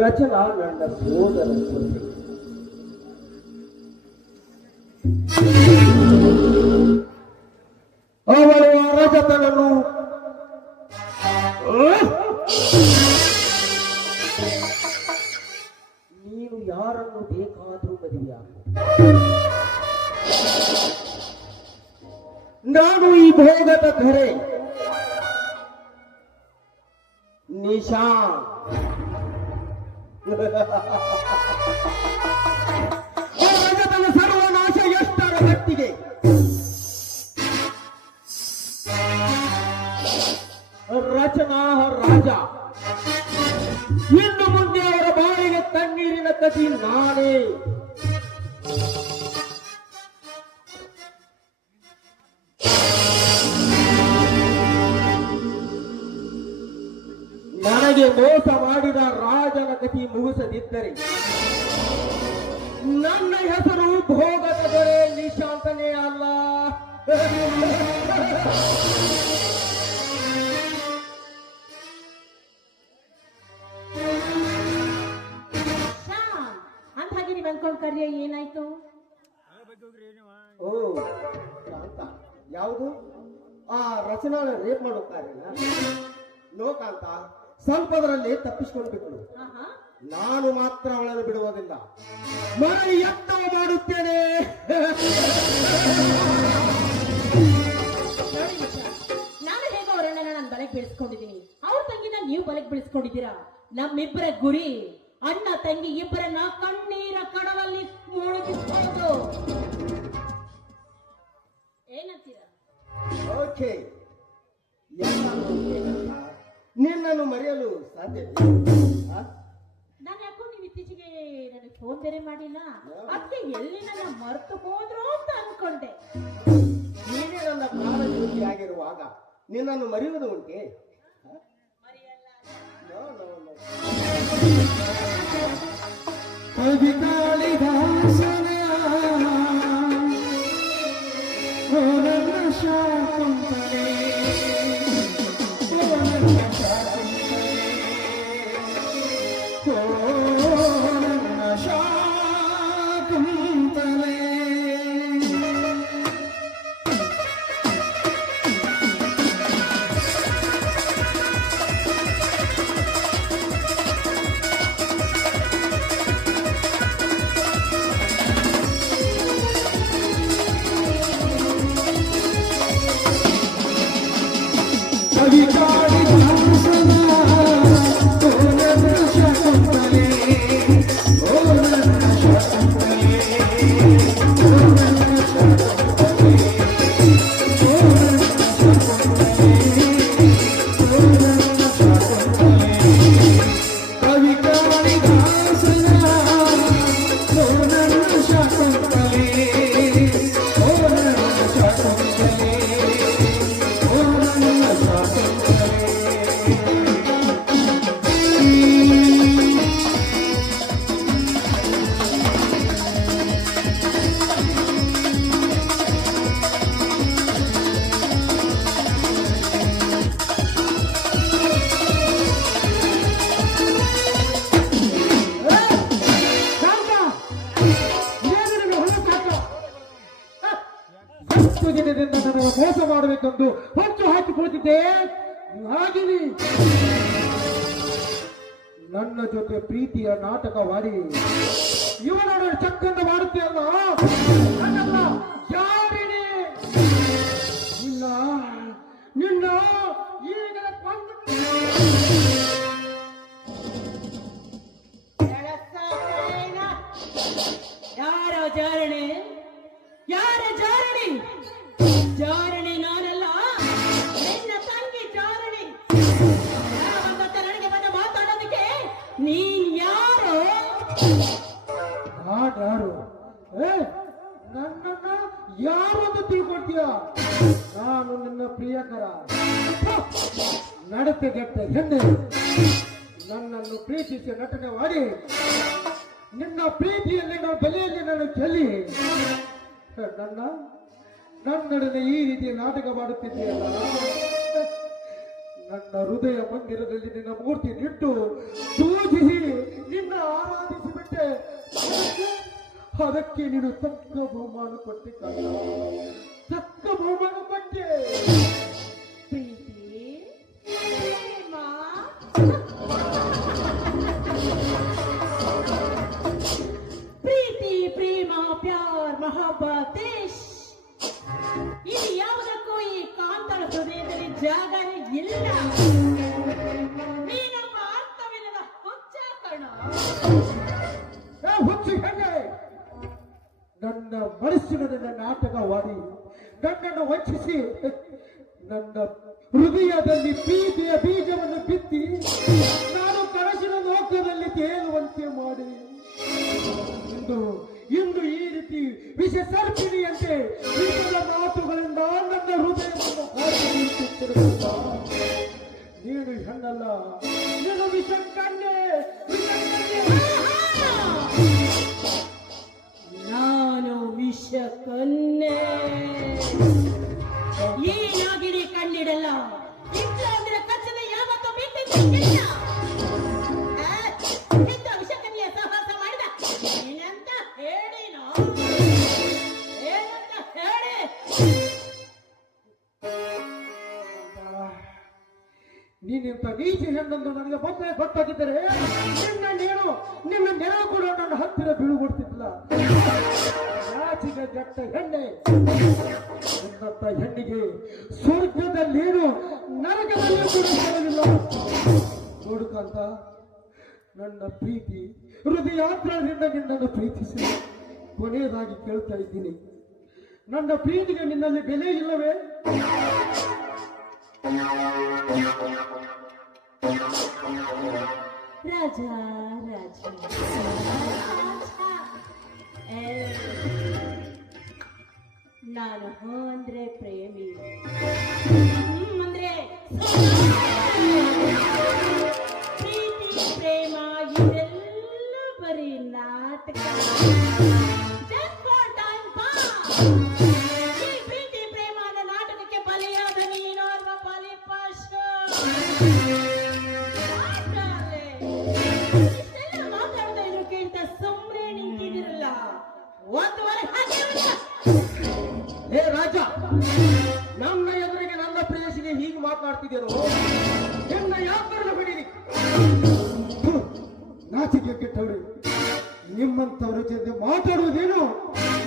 ರಚನಾ ನನ್ನ ಸೋದರ ಸೊಸೆ. ಅವಳು ರಜತನನ್ನು ನೀನು ಯಾರನ್ನು ಬೇಕಾದರೂ ಮದುವೆಯಾಗ, ನಾನು ಈ ಭೋಗದ ಧರೆ ನಿಶಾ. ರಜತನ ಸರ್ವನಾಶ ಎಷ್ಟರ ಮಟ್ಟಿಗೆ? ರಚನಾ ರಾಜ ಇನ್ನು ಮುಂದೆ ಅವರ ಬಾಯಿಗೆ ತಣ್ಣೀರಿನ ಕಸಿ ನಾನೇ. ನನಗೆ ಮೋಸ ಮಾಡಿದ ರಾಜನ ಕಥೆ ಮುಗಿಸದಿದ್ದರೆ ನನ್ನ ಹೆಸರು ಭೋಗದ ದೊರೆ ನಿಶಾಂತನೇ ಅಲ್ಲ. ಅಂತಾಗಿ ನೀವು ಅನ್ಕೊಂಡ್ ಕರ್ಯ ಏನಾಯ್ತು? ಓ ಕಾಂತ, ಯಾವುದು ಆ ರಚನಾ ರೇಪ್ ಮಾಡೋ ಕಾರ್ಯನ? ನೋ ಕಾಂತ, ಸ್ವಲ್ಪದರಲ್ಲಿ ತಪ್ಪಿಸಿಕೊಂಡು ಬಿಟ್ಟಳು. ನಾನು ಮಾತ್ರ ಅವಳನ್ನು ಬಿಡುವುದಿಲ್ಲ, ಮರಳಿ ಯತ್ನ ಮಾಡುತ್ತೇನೆ. ನಾನು ಹೇಗೋ ಅವರನ್ನ ನಾನು ಬಲೆಗೆ ಬೀಳಿಸ್ಕೊಂಡಿದ್ದೀನಿ, ಅವ್ರ ತಂಗಿನ ನೀವು ಬಲೆಗೆ ಬೀಳಿಸ್ಕೊಂಡಿದ್ದೀರಾ. ನಮ್ಮಿಬ್ಬರ ಗುರಿ ಅಣ್ಣ ತಂಗಿ ಇಬ್ಬರನ್ನ ಕಣ್ಣೀರ ಕಡಲಲ್ಲಿ ಮುಳುಗಿಸೋದು. ಏನಂತೀರಾ? ಓಕೆ, ನಿನ್ನನ್ನು ಮರೆಯಲು ಸಾಧ್ಯ? ನಾನು ಯಾಕೋ ನೀವು ಇತ್ತೀಚೆಗೆ ನನಗೆ ಫೋನ್ ಬೇರೆ ಮಾಡಿಲ್ಲ, ಅದಕ್ಕೆ ಎಲ್ಲಿ ನನ್ನ ಮರೆತು ಹೋದ್ರು ಅಂತ ಅನ್ಕೊಂಡೆ. ನೀನೇ ನನ್ನ ಪ್ರಾಣ ಜ್ಯೋತಿ ಆಗಿರುವಾಗ ನಿನ್ನನ್ನು ಮರೆಯುವುದು ಉಂಟೆ? ಮೋಸ ಮಾಡಬೇಕೆಂದು ಹೊಂಚು ಹಾಕಿಕೊಳ್ಳುತ್ತಿದ್ದೆ. ಹಾಗೆಯೇ ನನ್ನ ಜೊತೆ ಪ್ರೀತಿಯ ನಾಟಕವಾಡಿ ಇವನನ್ನು ಚಕ್ಕಂದ ಮಾಡುತ್ತೆಯಲ್ಲ, ಯಾರಿನಿ ನಿನ್ನ ನಿನ್ನ ಈಗಲೇ ಯಾರೋ ಜಾರಣೆ, ಯಾರ ಜಾರಣಿ? ಜಾರಣಿ ನಾನಲ್ಲ, ನಿನ್ನ ತಂಗಿ ಜಾರಣಿ. ನನಗೆ ಬಂದ ಮಾತಾಡೋದಕ್ಕೆ ನೀನ್ ಯಾರು? ನಾಡ್ಯಾರು? ಏ, ನನ್ನನ್ನ ಯಾರು ಅಂತ ತಿಳ್ಕೊಳ್ತೀಯ? ನಾನು ನಿನ್ನ ಪ್ರಿಯಕರ. ನಡತೆಗೆಟ್ಟ ಹೆಣ್ಣೆ, ನನ್ನನ್ನು ಪ್ರೀತಿಸಿ ನಟನೆ ಮಾಡಿ ನಿನ್ನ ಪ್ರೀತಿಯಲ್ಲಿ ನನ್ನ ಬೆಲೆಯಲ್ಲಿ ನಾನು ಚೆಲ್ಲಿ ನನ್ನೊಡನೆ ಈ ರೀತಿ ನಾಟಕ ಮಾಡುತ್ತಿದ್ದೀಯಲ್ಲ. ನನ್ನ ಹೃದಯ ಮಂದಿರದಲ್ಲಿ ನಿನ್ನ ಮೂರ್ತಿ ನಿಟ್ಟು ಪೂಜಿಸಿ ನಿನ್ನ ಆರಾಧಿಸಿಬಿಟ್ಟೆ. ಅದಕ್ಕೆ ನೀನು ತಕ್ಕ ಬಹುಮಾನ ಕೊಟ್ಟೆ ಕಣ್ಣ, ತಕ್ಕ ಬಹುಮಾನ ಕೊಟ್ಟೆ. ಪ್ರೀತಿ ಪ್ರೇಮ ಪ್ರೀತಿ ಪ್ರೇಮ ಪ್ಯಾರ್ ಮೊಹಬ್ಬತ್ ಇಶ್ಕ್ ಇದು ಯಾವುದಕ್ಕೂ ಈ ಕಾಂತಳ ಹೃದಯದಲ್ಲಿ ಜಾಗವೇ ಇಲ್ಲ. ನೀನೊಬ್ಬ ಅರ್ಥವಿಲ್ಲದ ಹುಚ್ಚ ಕಣ. ಹುಚ್ಚು ಹೆಣ್ಣೆ, ನನ್ನ ಮನಸ್ಸಿನ ನಾಟಕವಾದಿ ನನ್ನನ್ನು ವಂಚಿಸಿ ನನ್ನ ಹೃದಯದಲ್ಲಿ ಪ್ರೀತಿಯ ಬೀಜವನ್ನು ಬಿತ್ತಿ ನಾನು ಕನಸಿನ ಲೋಕದಲ್ಲಿ ತೇಲುವಂತೆ ಮಾಡಿ ಇಂದು ಈ ರೀತಿ ವಿಷ ಸರ್ಪಿಣಿಯಂತೆ ವಿಷದ ಮಾತುಗಳಿಂದ ನನ್ನ ಹೃದಯವನ್ನು ಕಾಯ್ದುಕೊಳ್ಳುತ್ತಿರುವುದ ನೀನು ಹೆಣ್ಣಲ್ಲ, ನೀನು ವಿಷಕನ್ಯೆ. ನಾನು ವಿಷಕನ್ಯೆ. ಏನಾಗಿದೆ ಕಣ್ಣಿಡಲ್ಲ. ಇಟ್ಲಾಂದ್ರೆ ಕಚ್ಚದ ಯಾವತ್ತೂ ಬಿಟ್ಟಿದ್ದಿಲ್ಲ. ಇಂಥ ವಿಷಕನ್ಯೆ ಸಹವಾಸ ಮಾಡಿದ ಏನಂತ ಹೇಳಿನೋ, ಏನಂತ ಹೇಳಿ. ನೀನಿಂತ ನೀಚ ಹೆಣ್ಣನ್ನು ನನಗೆ ಮತ್ತೆ ಗೊತ್ತಾಗಿದ್ದರೆ ನಿನ್ನ ನೆರವು ಕೂಡ ನನ್ನ ಹತ್ತಿರ ಬೀಳುಗೊಡ್ತಿದ್ದಿಲ್ಲ. ನಾಚಿಗೆ ಜಟ್ಟ ಹೆಣ್ಣೆ, ನಿನ್ನಂತ ಹೆಣ್ಣಿಗೆ ಸ್ವರ್ಗದಲ್ಲೇನು ನರಕದಲ್ಲಿ ಕೂಡ ಸ್ಥಳವಿಲ್ಲ. ನೋಡುಕಂತ ನನ್ನ ಪ್ರೀತಿ ಹೃದಯಾತ್ರದಿಂದ ನಿನ್ನನ್ನು ಪ್ರೀತಿಸಿ ಕೊನೆಯದಾಗಿ ಕೇಳ್ತಾ ಇದ್ದೀನಿ, ನನ್ನ ಪ್ರೀತಿಗೆ ನಿನ್ನಲ್ಲಿ ಬೆಲೆ ಇಲ್ಲವೇ? ರಾಜ ರಾಜ ನಾನು ಹೂ ಅಂದ್ರೆ ಪ್ರೇಮಿ, ಅಂದ್ರೆ ಪ್ರೀತಿ ಪ್ರೇಮ ಇದೆಲ್ಲ ಬರೀ ನಾಟಕ. Just for time pass. ಈ ಪ್ರೀತಿ ಪ್ರೇಮ ಅನ್ನೋ ನಾಟಕಕ್ಕೆ ಬಲಿಯಾದ ನೀನೋರ್ವ ಬಲಿಪಶು. ಇಷ್ಟೆಲ್ಲ ಮಾತಾಡ್ತಾ ಇದ್ರು ಕೇಳ್ತಾ ಸುಮ್ಮನೆ ನಿಂತಿದಿರಲ್ಲ. ಒಂದು ವಾರ ಹೇ ರಾಜ, ನನ್ನ ಎದುರಿಗೆ ನನ್ನ ಪ್ರೇಯಸಿಗೆ ಹೀಗೆ ಮಾತನಾಡ್ತಿದ್ದೀರೋ? ನಿನ್ನ ಯಾಕರನ್ನು ಬಿಡಿರಿ. ನಾಚಿಕೆ ಕೆಟ್ಟವರು, ನಿಮ್ಮಂತವರ ಜೊತೆ ಮಾತಾಡುವುದೇನು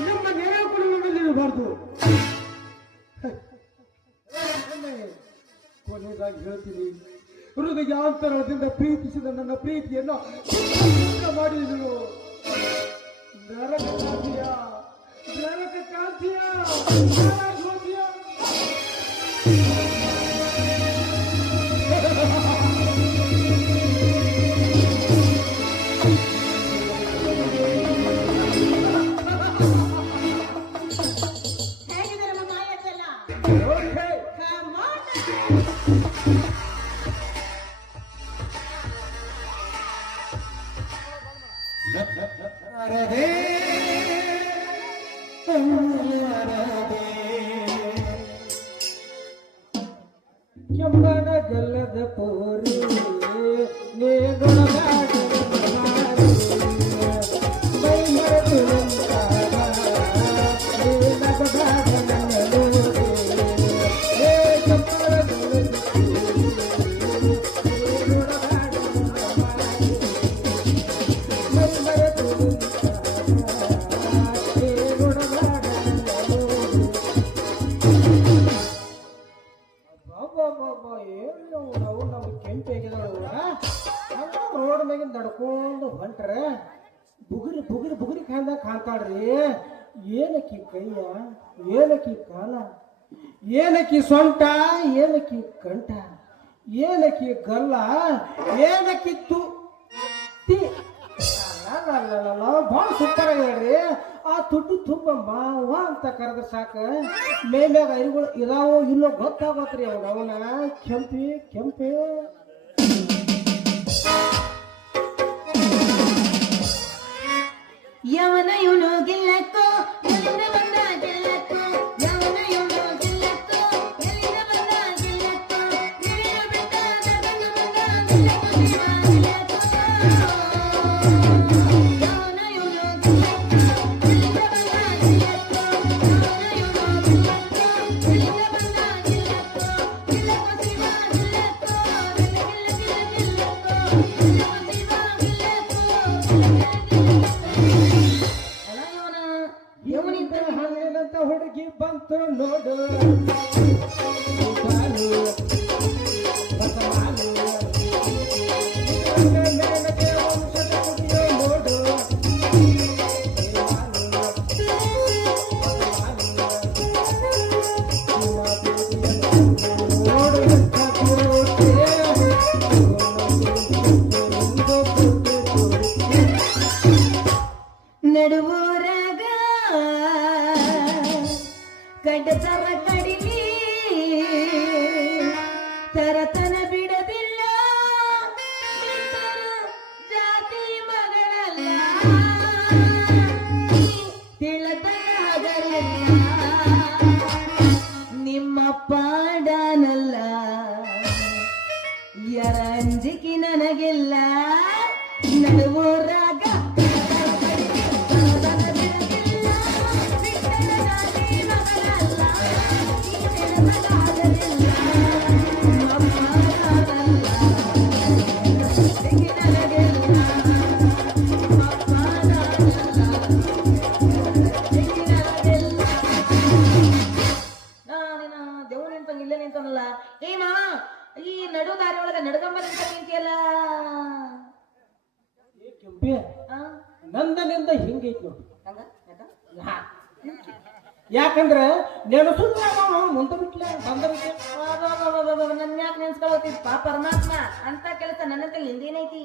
ನಿಮ್ಮ ನೆರೆ ಕುಟುಂಬದಲ್ಲಿರಬಾರ್ದು. ಕೊನೆಯದಾಗಿ ಹೇಳ್ತೀನಿ, ಹೃದಯಾಂತರದಿಂದ ಪ್ರೀತಿಸಿದ ನನ್ನ ಪ್ರೀತಿಯನ್ನು ಮಾಡಿದನು. ನರಕ ಕಾಂತಿಯ ನರಕ ಕಾಂತಿಯ ಹೇಗಿದೆ ನಮ್ಮ ಮಾಯತ್ತೆಲ್ಲ? Come on. ಕೆಂಬನ ಜಲದ ಪೋರಿ ರೋಡ್ ಮ್ಯಾಗಿಂದ ನಡ್ಕೊಂಡು ಹೊಂಟ್ರೆ ಬುಗುರಿ ಬುಗುರಿ ಬುಗುರಿ ಕಾಂದಾಗ ಕಾಣ್ತಾಳ್ರಿ. ಏನಕ್ಕಿ ಕೈಯ, ಏನಕ್ಕಿ ಕಾಲ, ಏನಕ್ಕಿ ಸೊಂಟ, ಏನಕ್ಕಿ ಕಂಠ, ಏನಕ್ಕಿ ಗಲ್ಲ, ಏನಕ್ಕಿ ಭಾಳ ಸೂಪರ್ ಆಗ್ಯಾಡ್ರಿ. ಆ ತುಟ್ಟು ತುಪ್ಪ ಮಾವ ಅಂತ ಕರೆದ್ರೆ ಸಾಕ ಮೇಲ್ಯಾಗ ಐಗಳು ಇದಾವೋ ಇಲ್ಲೋ ಗೊತ್ತಾಗತ್ರಿ. ಅವನ ಕೆಂಪಿ ಕೆಂಪಿ ಯವನ ಇವನು ಗೆಲ್ಲಕ್ಕೋ ಎಲ್ಲಿಂದ ಬಂದ ಗೆಲ್ಲಕ್ಕೋ ಯವನ ಇವನು ಗೆಲ್ಲಕ್ಕೋ ಎಲ್ಲಿಂದ ಬಂದ ಗೆಲ್ಲಕ್ಕೋ ನೀನು ಬಿಟ್ಟ ದಗನ ಬಂದ ಗೆಲ್ಲಕ್ಕೋ ಶಿವ ಗೆಲ್ಲಕ್ಕೋ ಯವನ ಇವನು ಗೆಲ್ಲಕ್ಕೋ ಎಲ್ಲಿಂದ ಬಂದ ಗೆಲ್ಲಕ್ಕೋ ಯವನ ಇವನು ಗೆಲ್ಲಕ್ಕೋ ಎಲ್ಲಿಂದ ಬಂದ ಗೆಲ್ಲಕ್ಕೋ ಗೆಲ್ಲಕ್ಕೋ ಶಿವ ಗೆಲ್ಲಕ್ಕೋ ಗೆಲ್ಲಕ್ಕೋ ಹಂಗೇನಂತ ಹುಡುಗಿ ಬಂತು ನೋಡು ನಡುವೂರಾಗ ಕಡತರ ಕಡಿಲಿ ತರತನ ಬಿಡದಿಲ್ಲ ಜಾತಿ ಮಗಳಲ್ಲ ತಿಳಿದಲ್ಲ ನಿಮ್ಮ ಪಾಡನಲ್ಲ ಯರ ಅಂಜಿಕೆ ನನಗಿಲ್ಲ ನಡುವೂರಾಗ ಇಲ್ಲೇ ನಿಂತನಲ್ಲ ಏ ಮಾವ ಈ ನಡು ದಾರಿ ಒಳಗ ನಡ್ಕೊಂಬ ನಿಂತಿಯಲ್ಲ ಕೆಂಪಿ ನಂದನಿಂದ ಹಿಂಗೈತಿ ನೋಡಿ. ಯಾಕಂದ್ರೆ ನೆನಸುಲ್ಲ ಮುಂದೆ ಬಿಟ್ಲ ಬಂದ ನನ್ನ ಯಾಕೆ ನೆನ್ಸ್ಕೊಳತಿಪ್ಪ ಪರಮಾತ್ಮ ಅಂತ ಕೆಲಸ ನನ್ನ ಹಿಂದೇನೈತಿ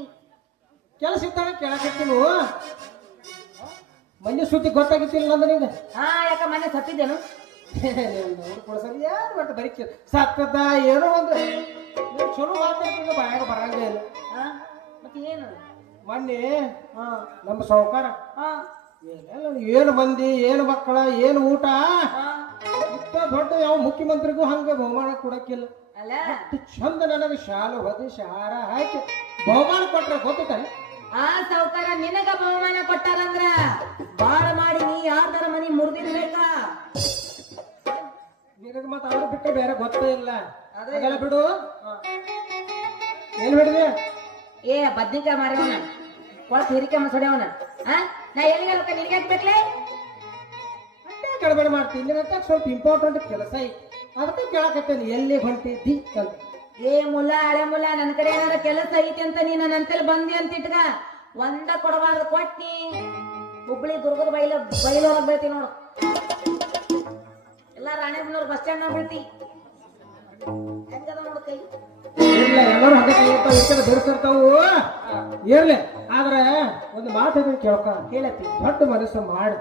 ಕೆಲಸ ಇದ್ದಾಗ ಕೇಳಕತ್ತೀನಿ. ಮನೆ ಸುದ್ದಿ ಗೊತ್ತಾಗಿತ್ತಿಲ್ಲ ನಂದನಿಂದ. ಯಾಕ ಮನೆ ಸತ್ತಿದ್ದೇನು ಕೊಡ್ಸಲಿ ಯಾರು ಮತ್ತೆ ಬರೀ ಸತ್ತದ ಏನೋ ಒಂದು ಚಲೋ ಮಾತಾಡ್ತಿದ್ದ ಬಾಯಾಗ ಬರಂಗ ಇಲ್ಲ. ಮತ್ತೆ ಏನು ಮೊನ್ನೆ ನಮ್ಮ ಸಾವುಕಾರ ಏನು ಮಂದಿ ಏನು ಮಕ್ಕಳ ಏನು ಊಟ ಇಷ್ಟ ದೊಡ್ಡ ಯಾವ ಮುಖ್ಯಮಂತ್ರಿಗೂ ಹಂಗ ಬಹುಮಾನ ಕೊಡಕ್ಕಿಲ್ಲ. ಅಷ್ಟು ಚಂದ ನನಗೆ ಶಾಲು ಹೊದಿಸಿ ಹಾರ ಹಾಕಿ ಬಹುಮಾನ ಕೊಟ್ರ ಗೊತ್ತಾನೆ. ಆ ಸಾವುಕಾರ ನಿನಗ ಬಹುಮಾನ ಕೊಟ್ಟಾರಂದ್ರ ಬಾಳ ಮಾಡಿ ನೀ ಯಾರ್ದಾರ ಮನಿ ಮುರಿದಿರ್ಬೇಕಾ? ನಿನಗೆ ಮತ್ತೆ ಅವ್ರು ಬಿಟ್ಟು ಬೇರೆ ಗೊತ್ತೇ ಇಲ್ಲ. ಅದೆಲ್ಲ ಬಿಡು. ಏನ್ ಬಿಡಿದೆ ಏ ಬದ್ನಿಕಾಯಿ ಮಾರಿವನ ಕೊಳತ್ ಹಿರಿಕೆ ಮಸೊಡೆಯವನ ನಾ ಎಲ್ಲಿಗೆ ನಿನಗೆ ಹಾಕ್ಬೇಕ್ಲೆ ಅಷ್ಟೇ ಕಡಿಮೆ ಮಾಡ್ತೀನಿ. ನಿನ್ನಂತ ಸ್ವಲ್ಪ ಇಂಪಾರ್ಟೆಂಟ್ ಕೆಲಸ ಐತಿ ಅದಕ್ಕೆ ಕೇಳಕತ್ತೇನೆ ಎಲ್ಲಿ ಹೊಂಟಿದ್ದಿ ಅಂತ. ಏ ಮುಲ್ಲ ಹಳೆ ಮುಲ್ಲ ನನ್ ಕಡೆ ಏನಾರ ಕೆಲಸ ಐತಿ ಅಂತ ನೀ ನನ್ನ ಅಂತೇಳಿ ಬಂದಿ ಅಂತ ಇಟ್ಗ ಒಂದ ಕೊಡಬಾರ್ದು ಕೊಟ್ನಿ ಹುಬ್ಳಿ ದುರ್ಗದ ಬೈಲೊಳಗ್ ಬೀಳ್ತಿ ನೋಡು. ಎಲ್ಲ ರಾಣೆಬೆನ್ನೂರು ಬಸ್ ಸ್ಟ್ಯಾಂಡ್ ನಾಗ ಬೀಳ್ತಿ ಹೆಂಗದ ನೋಡು ಕೈ. ಇಲ್ಲ ಎಲ್ಲರೂ ಹಂಗ ಕೈ ಧರಿಸಿರ್ತಾವು ಇರ್ಲಿ. ಆದ್ರೆ ಒಂದು ಮಾತು ಕೇಳ್ಕ ಹೇಳತ್ತಿ ದೊಡ್ಡ ಮನಸ್ಸು ಮಾಡಿ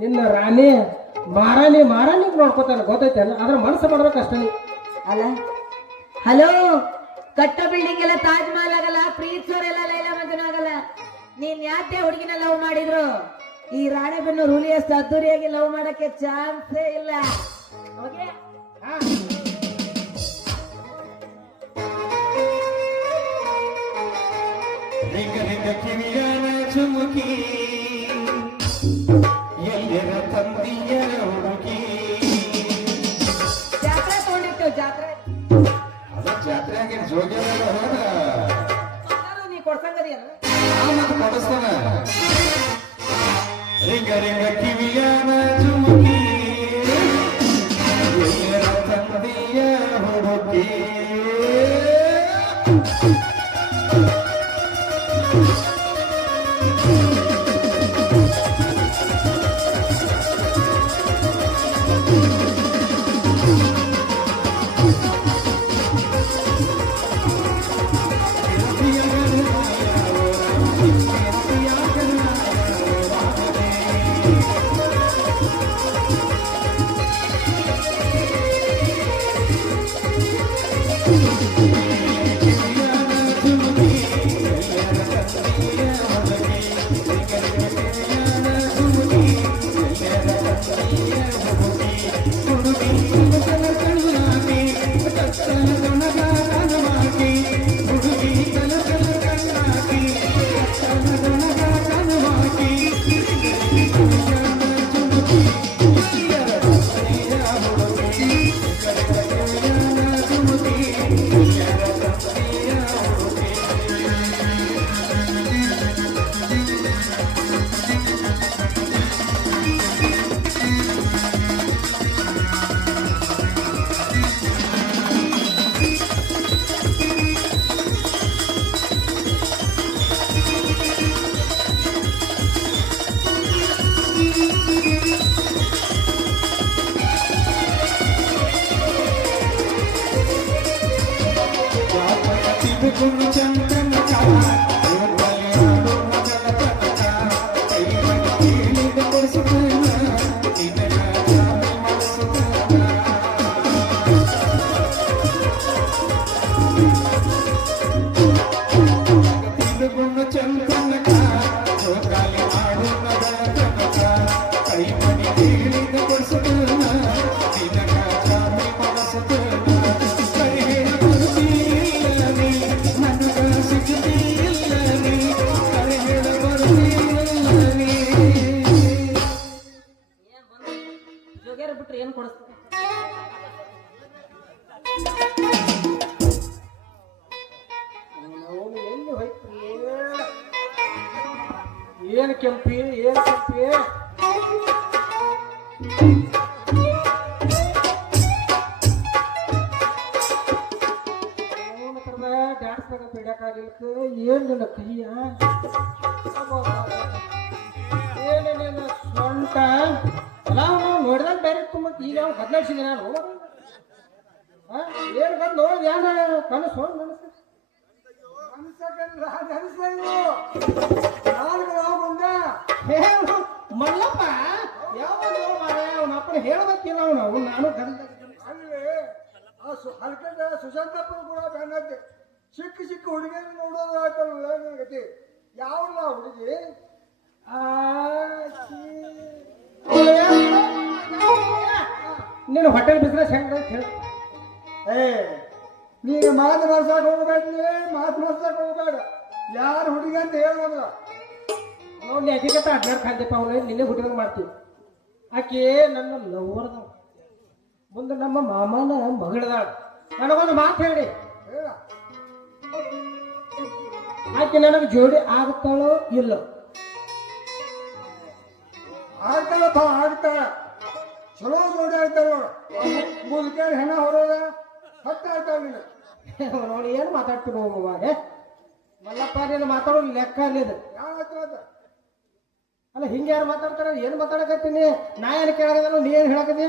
ನಿನ್ನ ರಾಣಿ ಮಾರಾಣಿಗೆ ನೋಡ್ಕೋತಾನೆ ಗೊತ್ತೈತಲ್ಲ. ಆದ್ರೆ ಮನಸ್ಸು ಮಾಡ್ಬೇಕಷ್ಟೇ. ಅಲ್ಲ ಹಲೋ ಕಟ್ಟ ಬಿಲ್ಡಿಂಗ್ ಎಲ್ಲ ತಾಜ್ ಮಹಲ್ ಆಗಲ್ಲ, ಪ್ರೀತಿಸೋರೆಲ್ಲ ಲೈಲಾ ಮಜನ್ ಆಗಲ್ಲ. ನೀನ್ ಯಾಕೆ ಹುಡುಗಿನ ಲವ್ ಮಾಡಿದ್ರು ಈ ರಾಣೆಬೆನ್ನೂರು ಹುಲಿಯಷ್ಟು ಅದ್ದೂರಿಯಾಗಿ ಲವ್ ಮಾಡಕ್ಕೆ ಚಾನ್ಸೇ ಇಲ್ಲ. ಓಕೆ ಕಿವಿಯಾನ ಚುಮುಕಿ ಎಲ್ಲರ ತಂದಿಯ ಹುಡುಗಿ ಜಾತ್ರೆ ತಗೊಂಡಿತ್ತು ಜಾತ್ರೆ ಅದ ಜಾತ್ರೆಯಾಗ ಜೋಗ್ಯಾರ ನೀ ಕೊಡ್ಸಂಗದಿ ಮತ್ತೆ ಕೊಡಿಸ್ತಾನ. ರಿಂಗ ರಿಂಗ ಕಿವಿಯಾನ ಚುಮುಕಿ ಎಲ್ಲರ ತಂದಿಯ ಹುಡುಗಿ ತಿರುಗುನು ಚಂದ್ರನಕ ಗೋಪಾಲಿಯಾಡು ಮಗನಕ ಕೈ ಮನಿ ಕೇಳಿದ ಕೊಡಿಸುತ್ತೇನ ನಿನಗ ಜಾಮಿ ಮಾಡಿಸುತ್ತೇನ ತಿರುಗುನು ಚಂದ್ರನಕ ಗೋಪಾಲಿಯಾಡು ಮಗನಕ ಕೈ ಮನಿ ಕೇಳಿದ ಕೊಡಿಸುತ್ತೇನ ನಿನಗ ಜಾಮಿ ಮಾಡಿಸುತ್ತೇನ ಜೋಗ್ಯಾರ ಬಿಟ್ರೆ ಏನ್ ಕೊಡಿಸ್ತಾರೆ ಅವನು ಎಲ್ಲಿ ಹೋಯ್ತ್ರಿ ಏನು ಕೆಂಪಿ ಏನು ಕೆಂಪಿ ಡ್ಯಾನ್ಸ್ ಬಿಡಕ್ಕಾಗಲಿಕ್ಕೆ ಏನು ನಿನ್ನ ಕೈಯ ಏನೇನೇನ ಸ್ವಂಟ ಅಲ್ಲ ಅವನು ನೋಡಿದಾಗ ಬೇರೆ ತುಂಬ ಈಗ ಅವ್ನು ಬದಲಾಯಿಸಿದೆ ನಾನು ಏನು ಬಂದು ನೋಡಿ ಯಾರ ಕನಸು ಮಲ್ಲಪ್ಪ ಯಾವ ಅವನ ಅಪ್ಪನ ಹೇಳಬೇಕಿಲ್ಲ ಅವನು ನಾನು ಸುಶಾಂತಪ್ಪ ಕೂಡ ಬೆನ್ನತ್ತೆ ಚಿಕ್ಕ ಚಿಕ್ಕ ಹುಡುಗಿನ ನೋಡೋದು ಆಯ್ತಲ್ಲ ಗತಿ ಯಾವಲ್ಲ ಹುಡುಗಿ ನೀನು ಹೋಟೆಲ್ ಬಿಸ್ನೆಸ್ ಹೆಂಗ ಹೇಳ ನೀನು ಮಾತು ಮಾಡ್ಸಕ್ ಹೋಗ್ಬೇಡ್ರಿ ಮಾತು ಮಾಡ್ಸಕ್ ಹೋಗ್ಬೇಡ ಯಾರು ಹುಡುಗಿ ಅಂತ ಹೇಳೋಲ್ಲ ನೋಡಿ ಅಧಿಕತ ಅಡ್ಡಾಡ್ ಖಾದ್ಯಪ್ಪ ಅವನು ನಿನ್ನೆ ಹುಟ್ಟಿದಂಗೆ ಮಾಡ್ತೀವಿ ಆಕೆ ನನ್ನ ಲವ್ವರ್ದ ಮುಂದೆ ನಮ್ಮ ಮಾಮನ ಮಗಳದಾಳ ನನಗೊಂದು ಮಾತು ಹೇಳಿ ಹೇಳ ಆಕೆ ನನಗೆ ಜೋಡಿ ಆಗ್ತಾಳೋ ಇಲ್ಲ ಆಗ್ತಾಳಪ್ಪ ಆಗ್ತಾಳ ಚಲೋ ಜೋಡಿ ಆಗ್ತಾಳ ಮುದುಕೇರಿ ಹೆಣ ಹೊರೋದ ಹತ್ತ ಆಗ್ತಾವ ನೀನು ನೋಡಿ ಏನು ಮಾತಾಡ್ತೀನಿ ಹೋಗುವಾಗ ಮಲ್ಲಪ್ಪ ನೀನು ಮಾತಾಡೋ ಲೆಕ್ಕ ಅಲ್ಲಿದೆ ಯಾವ ಆಗ್ತಾವ ಅಲ್ಲ ಹಿಂಗೆ ಯಾರು ಮಾತಾಡ್ತಾರ ಏನು ಮಾತಾಡಕತ್ತೀನಿ ನಾ ಏನು ಕೇಳಕದ ನೀ ಏನು ಹೇಳಕತ್ತಿ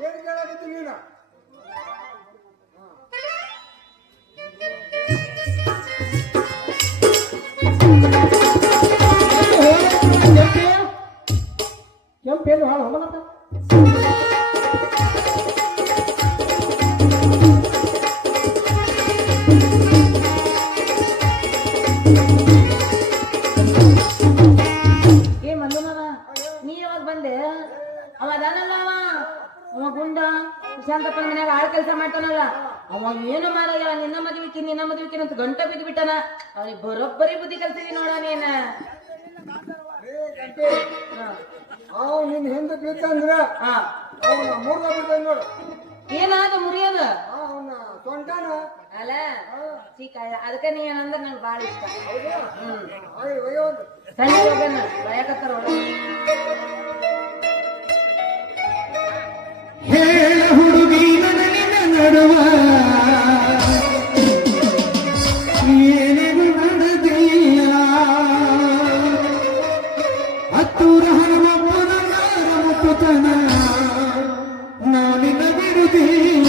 ಏನು ಕೇಳಕತ್ತಿ ನೀನು ಕೆಂಪೇನು ಹಾಳು ಹೋಗಲಪ್ಪ ಏ ಮಲ್ಲುಮಗ ನೀ ಯಾವಾಗ ಬಂದೆ ಅವ ಅದಾನಲ್ಲ ಅವ ಗುಂಡ ಶಾಂತಪ್ಪನ ಮನ್ಯಾಗ ಆಳ್ ಕೆಲಸ ಮಾಡ್ತಾನಲ್ಲ ಅವಾಗ ಏನು ಮಾಡಲ್ಲ ನಿನ್ನ ಮದುವಿಕಿ ಅಂತ ಗಂಟ ಬಿದ್ದು ಬಿಟ್ಟಾನ ಅವನಿಗೆ ಬರೋಬ್ಬರಿ ಬುದ್ಧಿ ಕಲ್ಸಿದಿ ನೋಡ ನೀನ ಅವ್ ನಿನ್ ಹಿಂದೆ ಬಿತ್ತಂದ್ರ ಅವನ ಮೂರ್ಗ ಬಿಡ್ತಾನ ನೋಡು ಏನಾದ ಮುರಿಯೋದ ಅವನ ಸೊಂಟನ ಅಲ್ಲ ಚೀಕ ಅದಕ್ಕೆ ನೀ ಏನಂದ್ರ ನಂಗೆ ಬಾಳ ಇಷ್ಟ ಸಣ್ಣ ಹೋಗಣ್ಣ ಭಯಕತ್ತಾರ ಹೇಳ ಹುಡುಗಿ ನನಗಿನ ನಡುವ ಏನೇನು ನಡೆದಿಲ್ಲ ಹತ್ತೂರ ಹನುಮಪ್ಪನ ಮುಟ್ಟುತನ ನಾನಿನ ಬಿಡುದಿಲ್ಲ